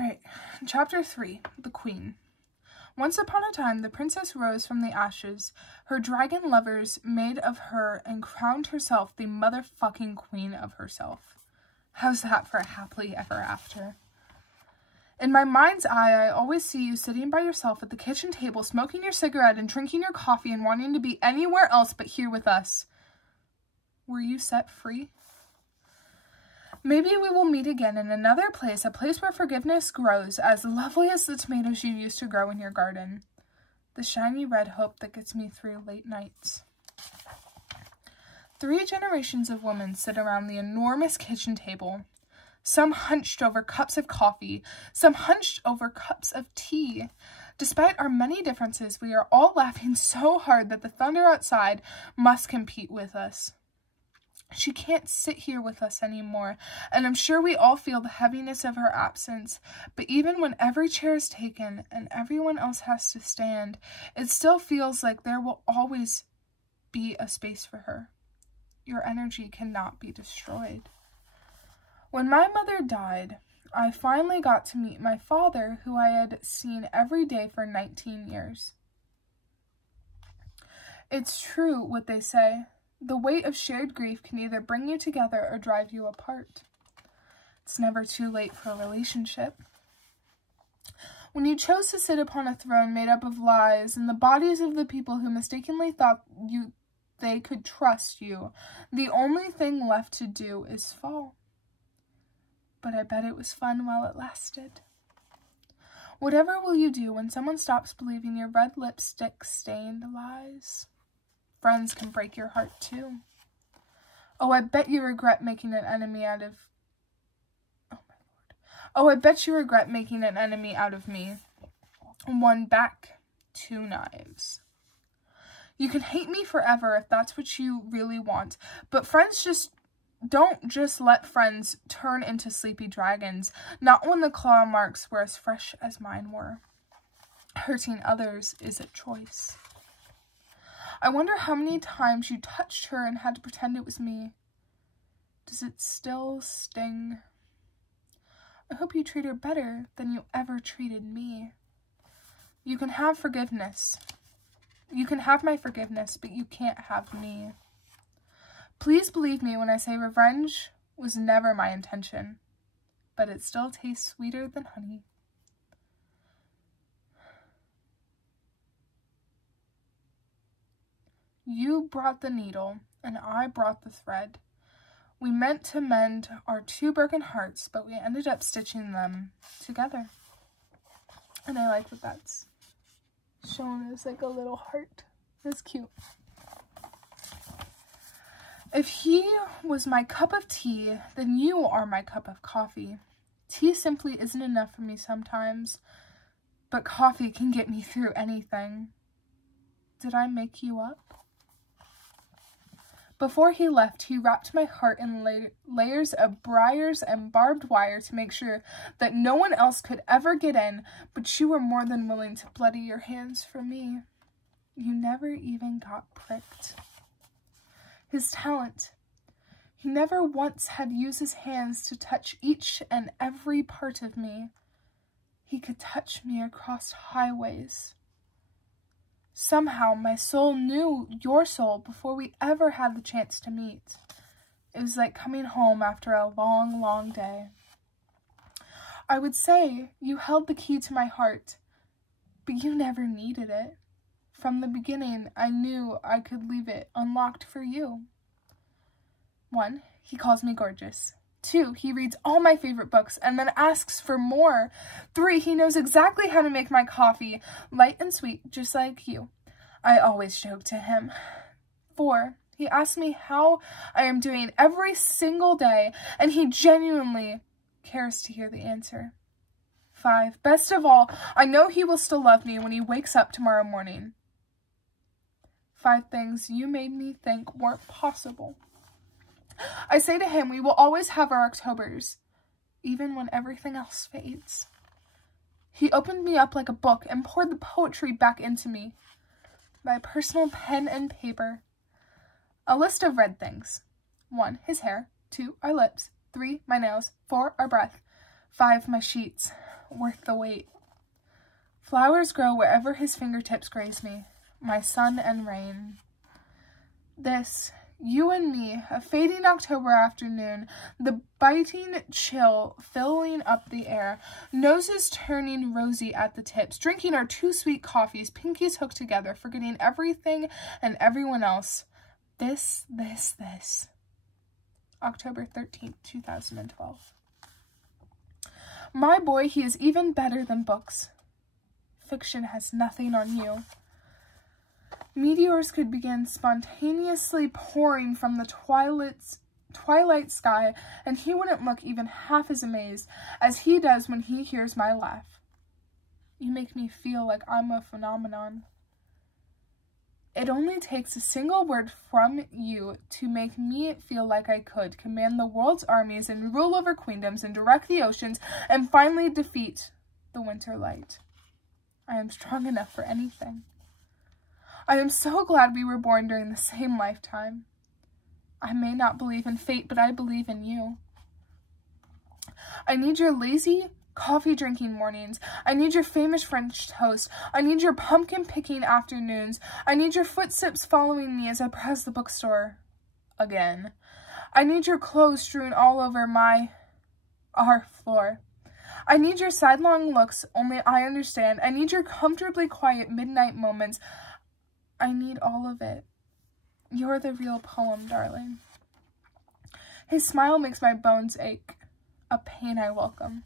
Alright, Chapter 3, The Queen. Once upon a time, the princess rose from the ashes. Her dragon lovers made of her and crowned herself the motherfucking queen of herself. How's that for a happily ever after? In my mind's eye, I always see you sitting by yourself at the kitchen table, smoking your cigarette and drinking your coffee and wanting to be anywhere else but here with us. Were you set free? Maybe we will meet again in another place, a place where forgiveness grows, as lovely as the tomatoes you used to grow in your garden. The shiny red hope that gets me through late nights. 3 generations of women sit around the enormous kitchen table, some hunched over cups of coffee, some hunched over cups of tea. Despite our many differences, we are all laughing so hard that the thunder outside must compete with us. She can't sit here with us anymore, and I'm sure we all feel the heaviness of her absence, but even when every chair is taken and everyone else has to stand, it still feels like there will always be a space for her. Your energy cannot be destroyed. When my mother died, I finally got to meet my father, who I had seen every day for 19 years. It's true what they say. The weight of shared grief can either bring you together or drive you apart. It's never too late for a relationship. When you chose to sit upon a throne made up of lies and the bodies of the people who mistakenly thought they could trust you, the only thing left to do is fall. But I bet it was fun while it lasted. Whatever will you do when someone stops believing your red lipstick-stained lies? Friends can break your heart too. Oh, I bet you regret making an enemy out of... Oh, my Lord. Oh, I bet you regret making an enemy out of me. 1 back, 2 knives. You can hate me forever if that's what you really want, but friends don't just let friends turn into sleepy dragons, not when the claw marks were as fresh as mine were. Hurting others is a choice. I wonder how many times you touched her and had to pretend it was me. Does it still sting? I hope you treat her better than you ever treated me. You can have forgiveness. You can have my forgiveness, but you can't have me. Please believe me when I say revenge was never my intention, but it still tastes sweeter than honey. You brought the needle, and I brought the thread. We meant to mend our 2 broken hearts, but we ended up stitching them together. And I like that that's shown as like a little heart. That's cute. If he was my cup of tea, then you are my cup of coffee. Tea simply isn't enough for me sometimes, but coffee can get me through anything. Did I make you up? Before he left, he wrapped my heart in layers of briars and barbed wire to make sure that no one else could ever get in, but you were more than willing to bloody your hands for me. You never even got pricked. His talent. He never once had used his hands to touch each and every part of me. He could touch me across highways. Somehow, my soul knew your soul before we ever had the chance to meet. It was like coming home after a long, long day. I would say you held the key to my heart, but you never needed it. From the beginning, I knew I could leave it unlocked for you. 1, he calls me gorgeous. 2, he reads all my favorite books and then asks for more. 3, he knows exactly how to make my coffee, light and sweet, just like you. I always joke to him. 4, he asks me how I am doing every single day, and he genuinely cares to hear the answer. 5, best of all, I know he will still love me when he wakes up tomorrow morning. 5 things you made me think weren't possible. I say to him, we will always have our Octobers, even when everything else fades. He opened me up like a book and poured the poetry back into me. My personal pen and paper. A list of red things. 1, his hair. 2, our lips. 3, my nails. 4, our breath. 5, my sheets. worth the wait. Flowers grow wherever his fingertips graze me, my sun and rain. This, you and me, a fading October afternoon, the biting chill filling up the air, noses turning rosy at the tips, drinking our 2 sweet coffees, pinkies hooked together, forgetting everything and everyone else. This. October 13th, 2012. My boy, he is even better than books. Fiction has nothing on you. Meteors could begin spontaneously pouring from the twilight sky, and he wouldn't look even half as amazed as he does when he hears my laugh. You make me feel like I'm a phenomenon. It only takes a single word from you to make me feel like I could command the world's armies and rule over queendoms and direct the oceans and finally defeat the winter light. I am strong enough for anything. I am so glad we were born during the same lifetime. I may not believe in fate, but I believe in you. I need your lazy, coffee-drinking mornings. I need your famous French toast. I need your pumpkin-picking afternoons. I need your footsteps following me as I browse the bookstore again. I need your clothes strewn all over our floor. I need your sidelong looks only I understand. I need your comfortably quiet midnight moments. I need all of it. You're the real poem, darling. His smile makes my bones ache, a pain I welcome.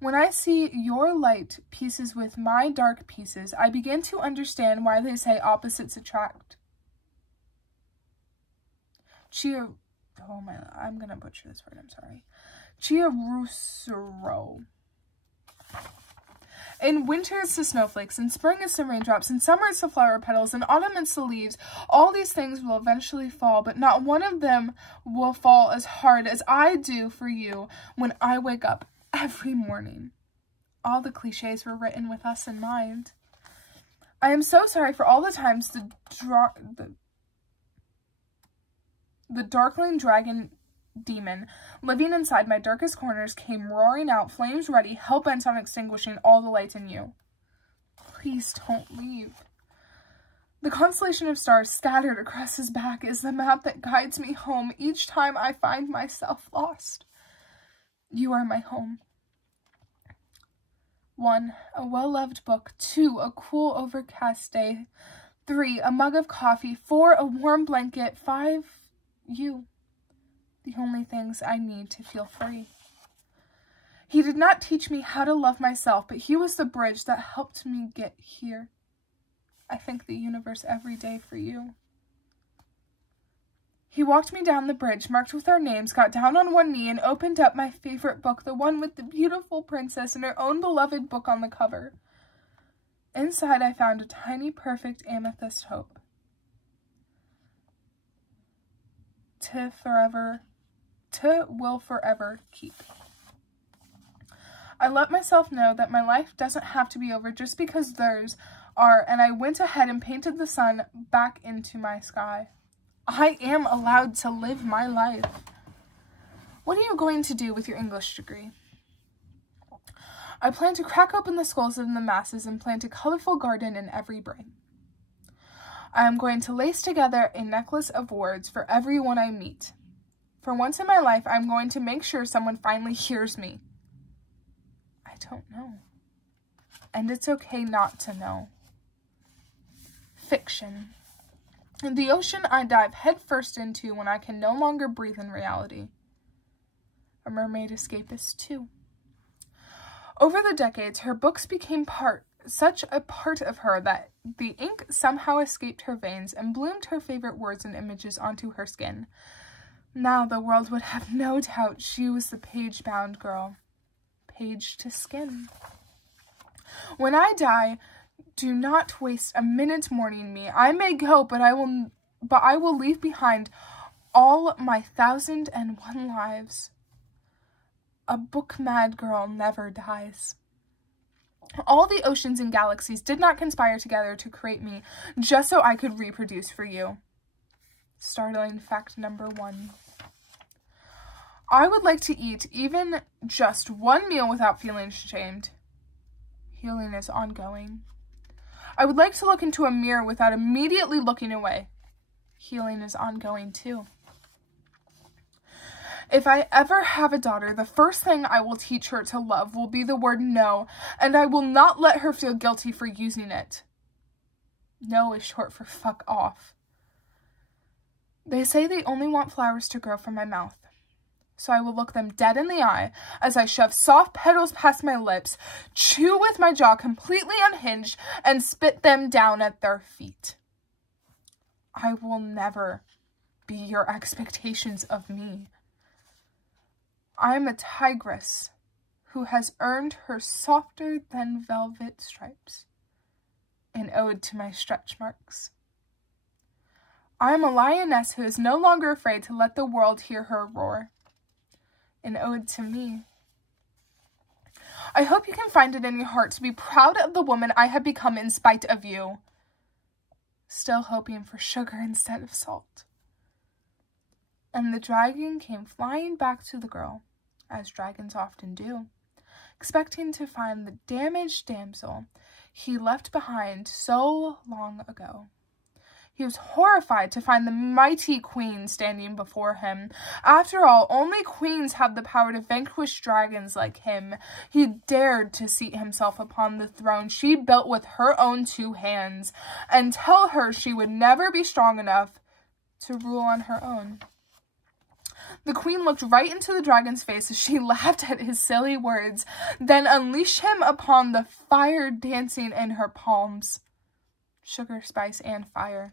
When I see your light pieces with my dark pieces, I begin to understand why they say opposites attract. I'm gonna butcher this word, I'm sorry. Chiaroscuro. In winter it's the snowflakes, in spring it's the raindrops, in summer it's the flower petals, in autumn it's the leaves. All these things will eventually fall, but not one of them will fall as hard as I do for you when I wake up every morning. All the cliches were written with us in mind. I am so sorry for all the times the darkling dragon demon living inside my darkest corners came roaring out, flames ready, hell-bent on extinguishing all the light in you. Please don't leave. The constellation of stars scattered across his back is the map that guides me home each time I find myself lost. You are my home. 1. A well-loved book. 2. A cool, overcast day. 3. A mug of coffee. 4. A warm blanket. 5. You. The only things I need to feel free. He did not teach me how to love myself, but he was the bridge that helped me get here. I thank the universe every day for you. He walked me down the bridge, marked with our names, got down on one knee, and opened up my favorite book, the one with the beautiful princess and her own beloved book on the cover. Inside, I found a tiny, perfect amethyst hope. Will forever keep. I let myself know that my life doesn't have to be over just because theirs are, and I went ahead and painted the sun back into my sky. I am allowed to live my life. What are you going to do with your English degree? I plan to crack open the skulls of the masses and plant a colorful garden in every brain. I am going to lace together a necklace of words for everyone I meet. For once in my life, I'm going to make sure someone finally hears me. I don't know. And it's okay not to know. Fiction. The ocean I dive headfirst into when I can no longer breathe in reality. A mermaid escapist too. Over the decades, her books became such a part of her that the ink somehow escaped her veins and bloomed her favorite words and images onto her skin. Now the world would have no doubt she was the page-bound girl. Page to skin. When I die, do not waste a minute mourning me. I may go, but I will leave behind all my 1,001 lives. A book-mad girl never dies. All the oceans and galaxies did not conspire together to create me just so I could reproduce for you. Startling fact number 1. I would like to eat even just one meal without feeling ashamed. Healing is ongoing. I would like to look into a mirror without immediately looking away. Healing is ongoing too. If I ever have a daughter, the first thing I will teach her to love will be the word no, and I will not let her feel guilty for using it. No is short for fuck off. They say they only want flowers to grow from my mouth, so I will look them dead in the eye as I shove soft petals past my lips, chew with my jaw completely unhinged, and spit them down at their feet. I will never be your expectations of me. I am a tigress who has earned her softer than velvet stripes, an ode to my stretch marks. I am a lioness who is no longer afraid to let the world hear her roar, an ode to me. I hope you can find it in your heart to be proud of the woman I have become in spite of you. Still hoping for sugar instead of salt. And the dragon came flying back to the girl, as dragons often do, expecting to find the damaged damsel he left behind so long ago. He was horrified to find the mighty queen standing before him. After all, only queens have the power to vanquish dragons like him. He dared to seat himself upon the throne she built with her own 2 hands, and tell her she would never be strong enough to rule on her own. The queen looked right into the dragon's face as she laughed at his silly words, then unleashed him upon the fire dancing in her palms. Sugar, spice, and fire.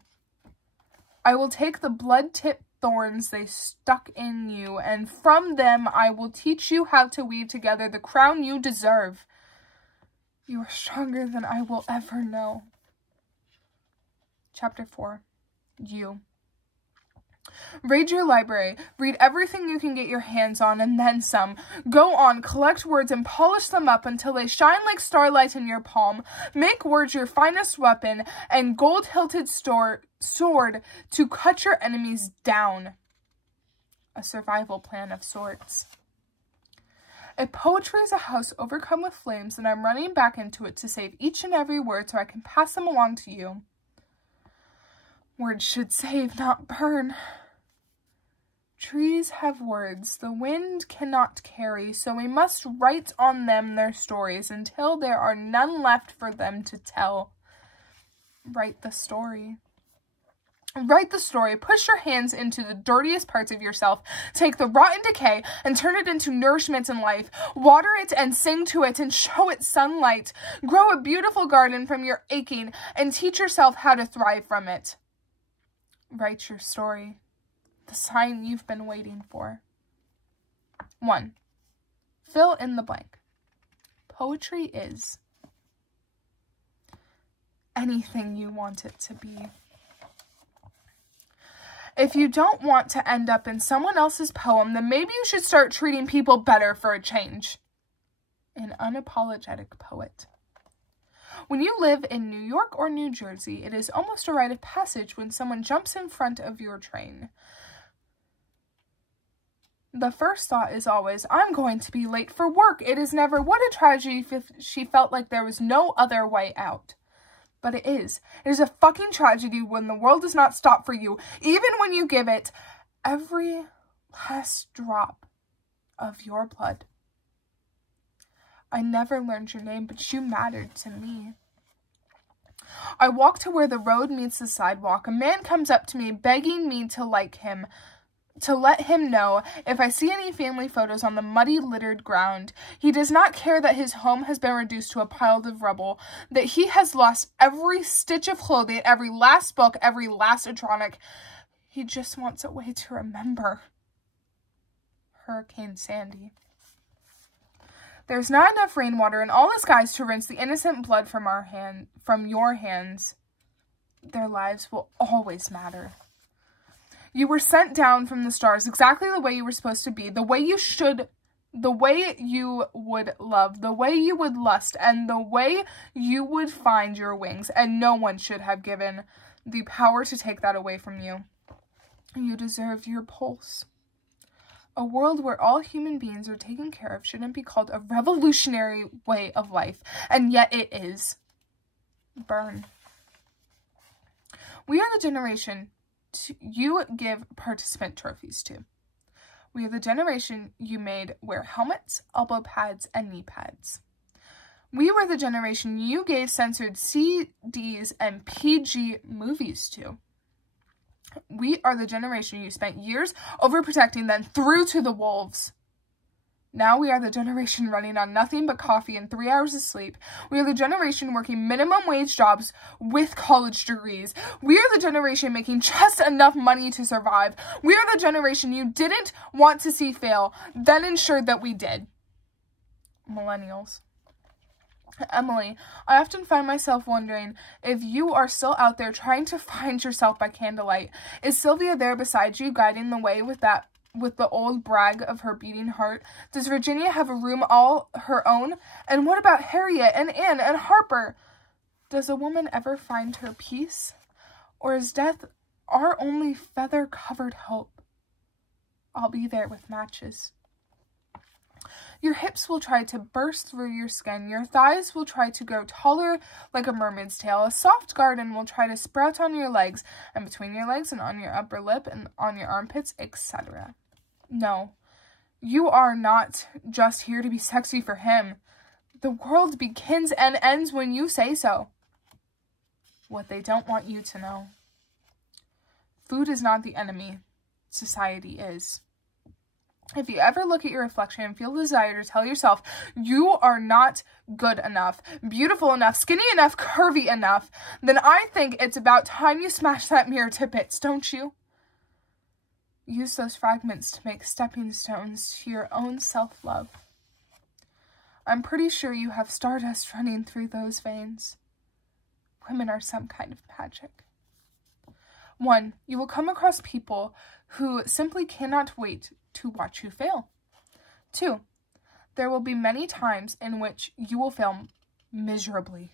I will take the blood-tipped thorns they stuck in you, and from them I will teach you how to weave together the crown you deserve. You are stronger than I will ever know. Chapter 4. You. Raid your library, read everything you can get your hands on, and then some. Go on, collect words and polish them up until they shine like starlight in your palm. Make words your finest weapon and gold-hilted sword to cut your enemies down. A survival plan of sorts. If poetry is a house overcome with flames, then I'm running back into it to save each and every word so I can pass them along to you. Words should save, not burn. Trees have words the wind cannot carry, so we must write on them their stories until there are none left for them to tell. Write the story. Write the story. Push your hands into the dirtiest parts of yourself. Take the rotten decay and turn it into nourishment in life. Water it and sing to it and show it sunlight. Grow a beautiful garden from your aching and teach yourself how to thrive from it. Write your story. The sign you've been waiting for. 1. Fill in the blank. Poetry is anything you want it to be. If you don't want to end up in someone else's poem, then maybe you should start treating people better for a change. An unapologetic poet. When you live in New York or New Jersey, it is almost a rite of passage when someone jumps in front of your train. The first thought is always, I'm going to be late for work. It is never, what a tragedy if she felt like there was no other way out. But it is. It is a fucking tragedy when the world does not stop for you, even when you give it every last drop of your blood. I never learned your name, but you mattered to me. I walk to where the road meets the sidewalk. A man comes up to me, begging me to like him, to let him know if I see any family photos on the muddy, littered ground. He does not care that his home has been reduced to a pile of rubble, that he has lost every stitch of clothing, every last book, every last electronic. He just wants a way to remember. Hurricane Sandy. There's not enough rainwater in all the skies to rinse the innocent blood from your hands. Their lives will always matter. You were sent down from the stars exactly the way you were supposed to be, the way you should, the way you would love, the way you would lust, and the way you would find your wings, and no one should have given the power to take that away from you. You deserve your pulse. A world where all human beings are taken care of shouldn't be called a revolutionary way of life, and yet it is. Burn. We are the generation you give participant trophies to. We are the generation you made wear helmets, elbow pads, and knee pads. We were the generation you gave censored CDs and PG movies to. We are the generation you spent years overprotecting, then threw to the wolves. Now we are the generation running on nothing but coffee and 3 hours of sleep. We are the generation working minimum wage jobs with college degrees. We are the generation making just enough money to survive. We are the generation you didn't want to see fail, then ensured that we did. Millennials. Emily, I often find myself wondering if you are still out there trying to find yourself by candlelight. Is Sylvia there beside you, guiding the way with the old brag of her beating heart? Does Virginia have a room all her own? And what about Harriet and Anne and Harper? Does a woman ever find her peace? Or is death our only feather-covered hope? I'll be there with matches. Your hips will try to burst through your skin. Your thighs will try to grow taller like a mermaid's tail. A soft garden will try to sprout on your legs, and between your legs and on your upper lip and on your armpits, etc. No, you are not just here to be sexy for him. The world begins and ends when you say so. What they don't want you to know. Food is not the enemy. Society is. If you ever look at your reflection and feel the desire to tell yourself you are not good enough, beautiful enough, skinny enough, curvy enough, then I think it's about time you smash that mirror to bits, don't you? Use those fragments to make stepping stones to your own self-love. I'm pretty sure you have stardust running through those veins. Women are some kind of magic. 1. You will come across people who simply cannot wait to watch you fail. 2. There will be many times in which you will fail miserably.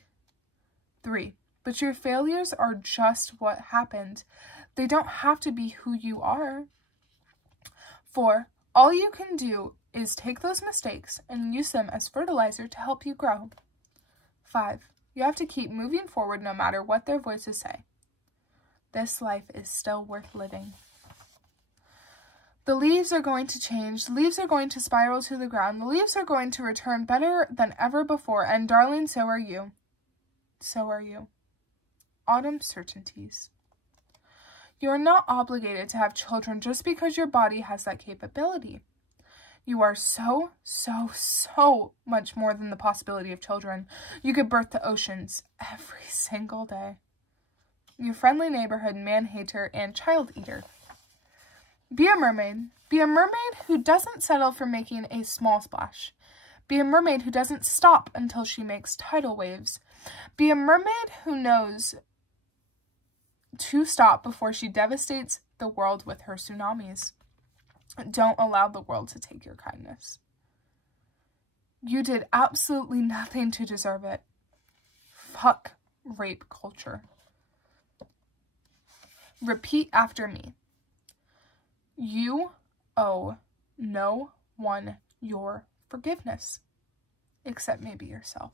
3. But your failures are just what happened. They don't have to be who you are. 4. All you can do is take those mistakes and use them as fertilizer to help you grow. 5. You have to keep moving forward no matter what their voices say. This life is still worth living. The leaves are going to change. The leaves are going to spiral to the ground. The leaves are going to return better than ever before. And darling, so are you. So are you. Autumn certainties. You are not obligated to have children just because your body has that capability. You are so much more than the possibility of children. You could birth the oceans every single day. Your friendly neighborhood man-hater and child-eater. Be a mermaid. Be a mermaid who doesn't settle for making a small splash. Be a mermaid who doesn't stop until she makes tidal waves. Be a mermaid who knows to stop before she devastates the world with her tsunamis. Don't allow the world to take your kindness. You did absolutely nothing to deserve it. Fuck rape culture. Repeat after me. You owe no one your forgiveness, except maybe yourself.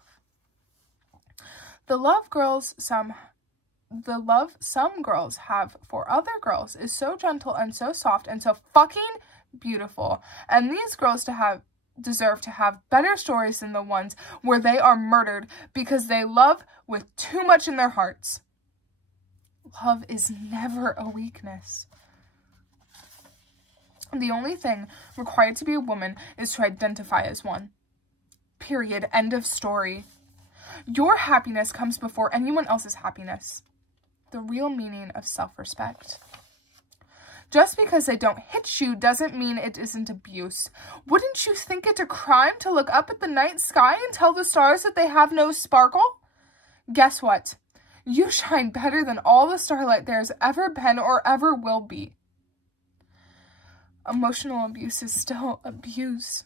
The love some girls have for other girls is so gentle and so soft and so fucking beautiful. And these girls deserve to have better stories than the ones where they are murdered because they love with too much in their hearts. Love is never a weakness. The only thing required to be a woman is to identify as one. Period. End of story. Your happiness comes before anyone else's happiness. The real meaning of self-respect. Just because they don't hit you doesn't mean it isn't abuse. Wouldn't you think it a crime to look up at the night sky and tell the stars that they have no sparkle? Guess what? You shine better than all the starlight there's ever been or ever will be. Emotional abuse is still abuse.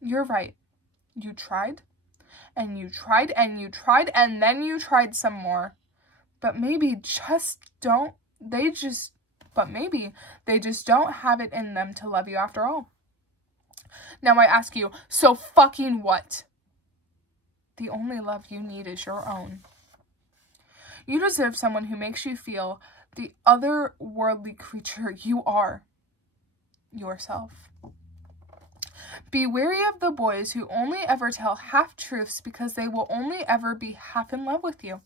You're right. You tried, and you tried, and you tried, and then you tried some more. But maybe they just but maybe they just don't have it in them to love you after all. Now I ask you, so fucking what? The only love you need is your own. You deserve someone who makes you feel the otherworldly creature you are, yourself. Be wary of the boys who only ever tell half-truths because they will only ever be half in love with you.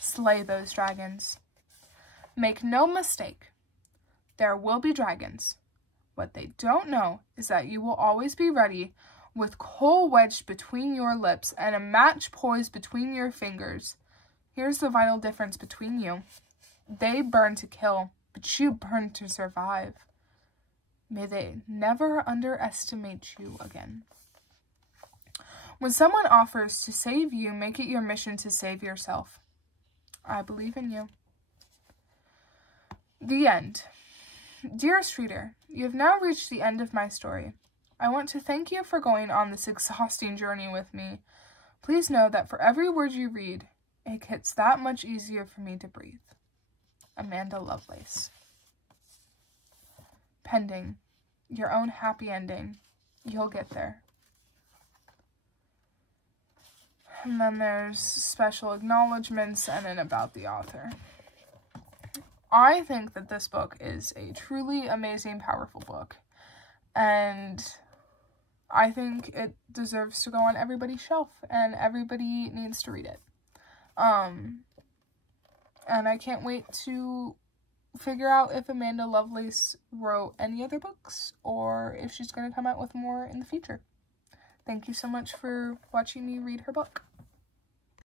Slay those dragons. Make no mistake, there will be dragons. What they don't know is that you will always be ready with coal wedged between your lips and a match poised between your fingers. Here's the vital difference between you. They burn to kill, but you burn to survive. May they never underestimate you again. When someone offers to save you, make it your mission to save yourself. I believe in you. The end. Dearest reader, you have now reached the end of my story. I want to thank you for going on this exhausting journey with me. Please know that for every word you read, it gets that much easier for me to breathe. Amanda Lovelace. Pending your own happy ending, you'll get there. And then there's special acknowledgments and then about the author. I think that this book is a truly amazing, powerful book. And I think it deserves to go on everybody's shelf. And everybody needs to read it. And I can't wait to figure out if Amanda Lovelace wrote any other books. Or if she's going to come out with more in the future. Thank you so much for watching me read her book.